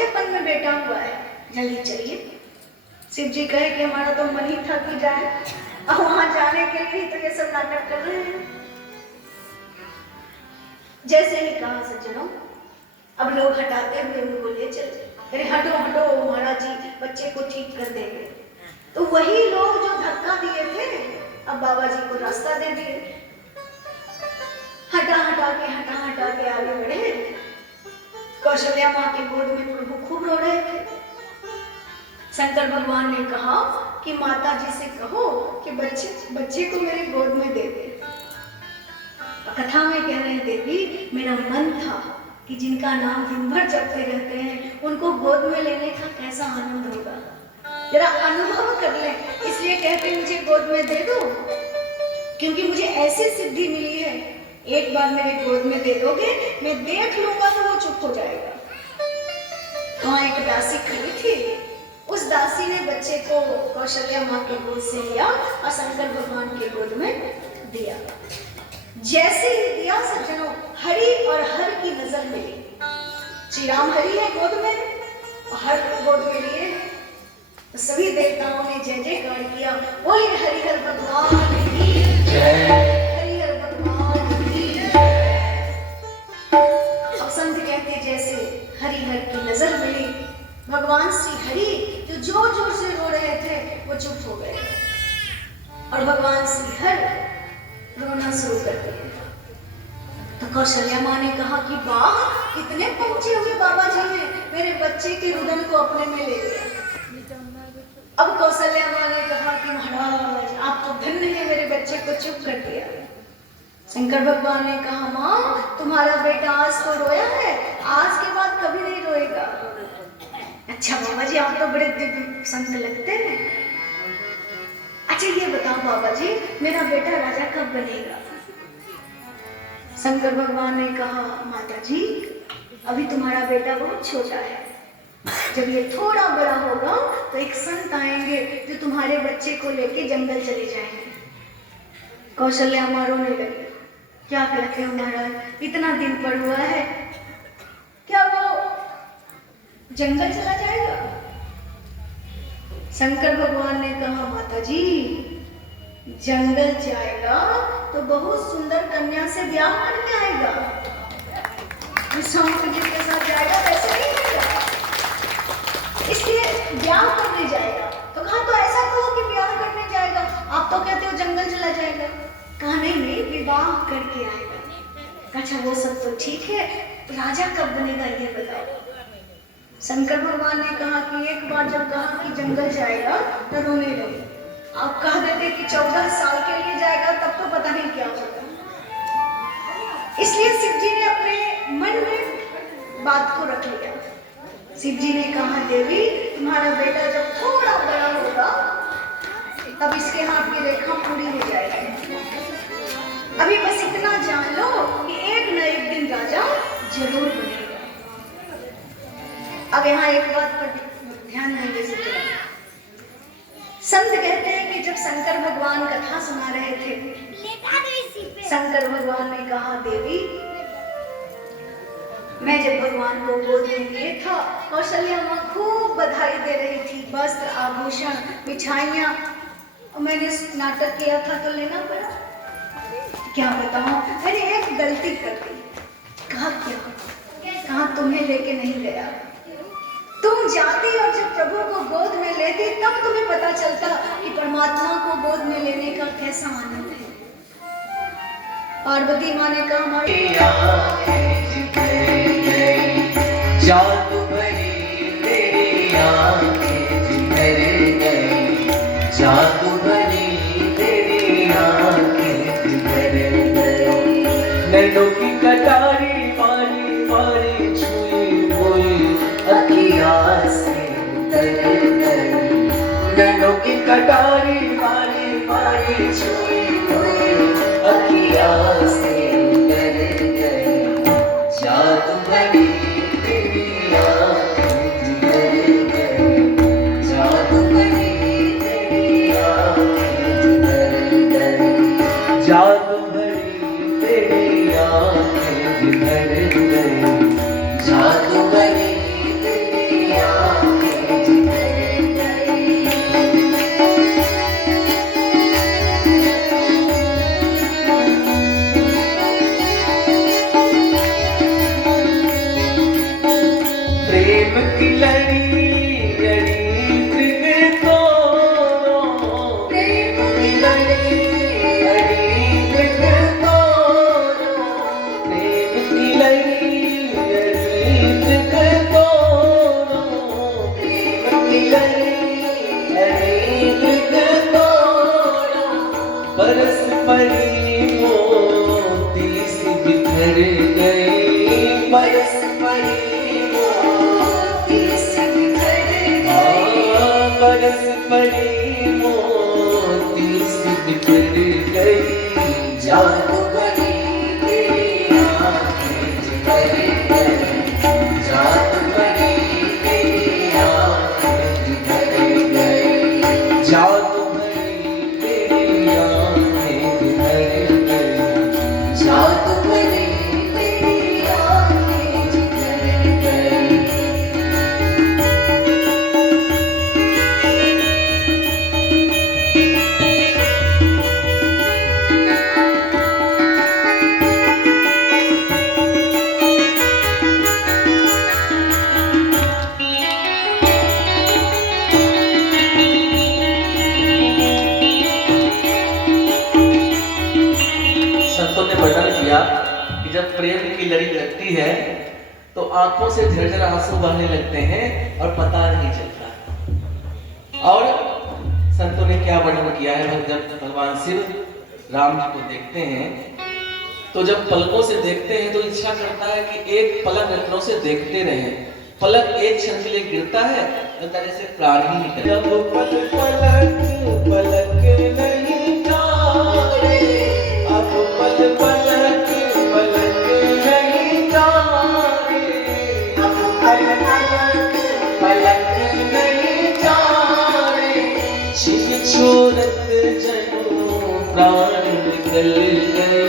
चौथेपन में बेटा हुआ है, जल्दी चलिए। शिव जी कहे कि हमारा तो मन ही था कि जाए, अब वहां जाने के लिए तो ये सब नाटक कर रहे हैं। जैसे ही कहा सज्जनों, अब लोग हटाते हुए उनको ले चले, अरे हटो हटो महाराज जी बच्चे को ठीक कर देंगे। तो वही लोग जो धक्का दिए थे अब बाबा जी को रास्ता दे दिए, हटा के आगे बढ़े। कौशल्या माँ की गोद में प्रभु खूब रो रहे थे। शंकर भगवान ने कहा कि माता जी से कहो कि बच्चे को मेरे गोद में दे दे। कथा में कह रहे हैं देवी मेरा मन था कि जिनका नाम दिन भर जपते रहते हैं उनको गोद में लेने का कैसा आनंद होगा, जरा अनुभव कर ले। इसलिए कहते मुझे गोद में दे दो, क्योंकि मुझे ऐसी सिद्धि मिली है, एक बार मेरे गोद में दे दोगे मैं देख लूंगा तो वो चुप हो जाएगा। वहां एक दासी खड़ी थी, उस दासी ने बच्चे को कौशल्या माँ के गोद से लिया और शंकर भगवान के गोद में दिया। जैसे ही दिया सज्जनों, हरि और हर की नजर मिली। श्री राम हरि है गोद में और हर गोद में लिए, तो सभी देवताओं ने जय जयकार किया, बोले हरिहर भगवान की जय, हरिहर भगवान की जय। अब संत कहते जैसे हरिहर की नजर मिली, भगवान श्री हरि जो जोर जोर से रो रहे थे वो चुप हो गए और भगवान श्री हर रोना शुरू कर दिया। तो कौशल्या माँ ने कहा कि वाह कितने पहुंचे हुए बाबा जी ने, मेरे बच्चे के रुदन को अपने में ले लिया। अब कौशल्या माँ ने कहा कि महाराज आप तो धन्य हैं, मेरे बच्चे को चुप कर दिया। शंकर भगवान ने कहा माँ तुम्हारा बेटा आज तो रोया है, आज के बाद कभी नहीं रोएगा। अच्छा बाबा जी आप तो बड़े दिव्य संत लगते हैं। अच्छा ये बताओ बाबा जी मेरा बेटा राजा कब बनेगा? शंकर भगवान ने कहा माता जी अभी तुम्हारा बेटा बहुत छोटा है, जब ये थोड़ा बड़ा होगा तो एक संत आएंगे जो तुम्हारे बच्चे को लेके जंगल चले जाएंगे। कौशल्या माँ रोने लगी, क्या कहते हो महाराज, इतना दिन पर हुआ है, क्या वो जंगल चला जाएगा? शंकर भगवान ने कहा माता जी जंगल जाएगा तो बहुत सुंदर कन्या से ब्याह करके आएगा, शंकर जी के साथ जाएगा वैसे नहीं आएगा, इसलिए ब्याह करने जाएगा। तो कहा तो ऐसा कहो कि ब्याह करने जाएगा, आप तो कहते हो जंगल चला जाएगा। कहा नहीं नहीं विवाह करके आएगा। अच्छा वो सब तो ठीक है, राजा कब बनेगा ये बताओ। शंकर भगवान ने कहा कि एक बार जब कहा कि जंगल जाएगा तो रोने लगे, आप कह देते कि 14 साल के लिए जाएगा तब तो पता नहीं क्या होगा। इसलिए शिव जी ने अपने मन में बात को रख लिया। शिव जी ने कहा देवी तुम्हारा बेटा जब थोड़ा बड़ा होगा तब इसके हाथ की रेखा पूरी हो जाएगी, अभी बस इतना जान लो कि एक न एक दिन राजा जरूर बनेगा। अब यहाँ एक बात पर ध्यान देंगे संत कहते हैं कि जब शंकर भगवान कथा सुना रहे थे, शंकर भगवान ने कहा देवी मैं जब भगवान को गोद में लिए था कौशल्या माँ खूब बधाई दे रही थी, वस्त्र आभूषण मिठाइयाँ, मैंने नाटक किया था तो लेना पड़ा। क्या बताऊं मैंने एक गलती कर दी। कहा क्या? कहा तुम्हें लेके नहीं गया, तुम जाती और जब प्रभु को गोद में लेती तब तुम्हें पता चलता कि परमात्मा को गोद में लेने का कैसा आनंद है। पार्वती माँ ने कहा जादू भरी तेरी आँखें जिधर गई, जादू भरी तेरी आँखें जिधर गई, नैनों की कटारी मारी मारी छुई हुई अखियाँ से उतर गई, नैनों की कटारी मारी मारी छुई हुई अखियाँ से उतर गई, जादू भरी तेरी आँखें जिधर गई, जादू भरी तेरी आँखें जिधर गई, जादू भरी तेरी आँखें जिधर गई, जादू भरी तेरी की लड़ी लड़ी मृग तोरो प्रेम की लड़ी लड़ी मृग तोरो प्रेम की लड़ी लड़ी मृग तोरो प्रेम की लड़ी लड़ी मृग तोरो बरस पड़ी मोती सी बिखर गई बरस पड़ी मोती सी बिखर गई बरस पड़ी मोती सी बिखर गई जादू बनी तेरी आँखें जिगर गई जादू बनी तेरी आँखें जिगर गई जादू बनी तेरी आँखें जिगर गई जादू बनी तेरी आँखें जिगर गई संतों ने वर्णन किया कि जब प्रेम की लड़ी लगती है तो आंखों से झरझर आंसू बहने लगते हैं और पता नहीं चलता। और संतों ने क्या वर्णन किया है, जब भगवान शिव राम जी को देखते हैं तो जब पलकों से देखते हैं तो इच्छा करता है कि एक पलक रत्नों से देखते रहे। पलक एक क्षण के लिए गिरता है तो तरह से प्राण ही निकल जब पल पलक पलक नहीं जाए अब पल पलक पलक नहीं जाए अब पल पलक पलक नहीं जाए छिप छोड़त जनो प्राण निकल गए